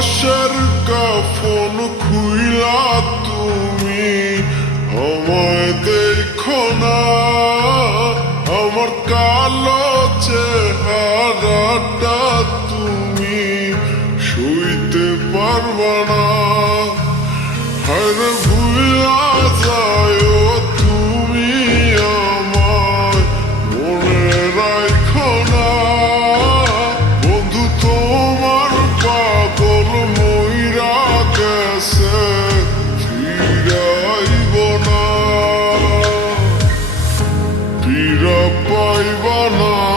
আশার কাফন খুইলা তুমি। আমায় দেখো না। আমার কালো চেহারাটা তুমি। শুইতে পারবা না। মুক্তিরা পাইবা না।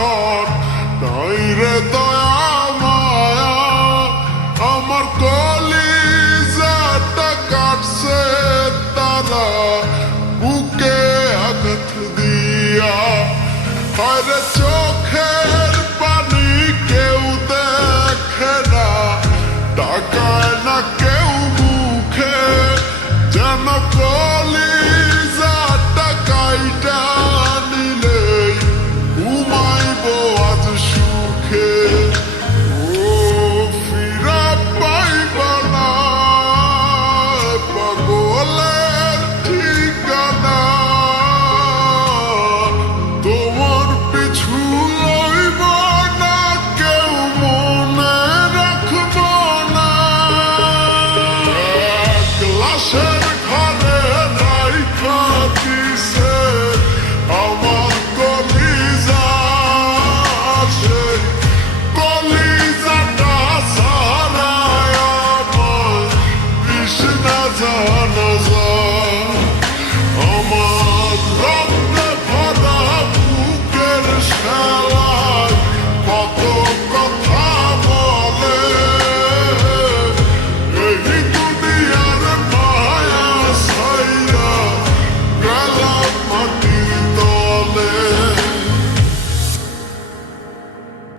ঘর। নাই রে দয়া মায়া আমার কলিজাটা কাটছে তারা। বুকে আঘাত দিয়া আরে চোখে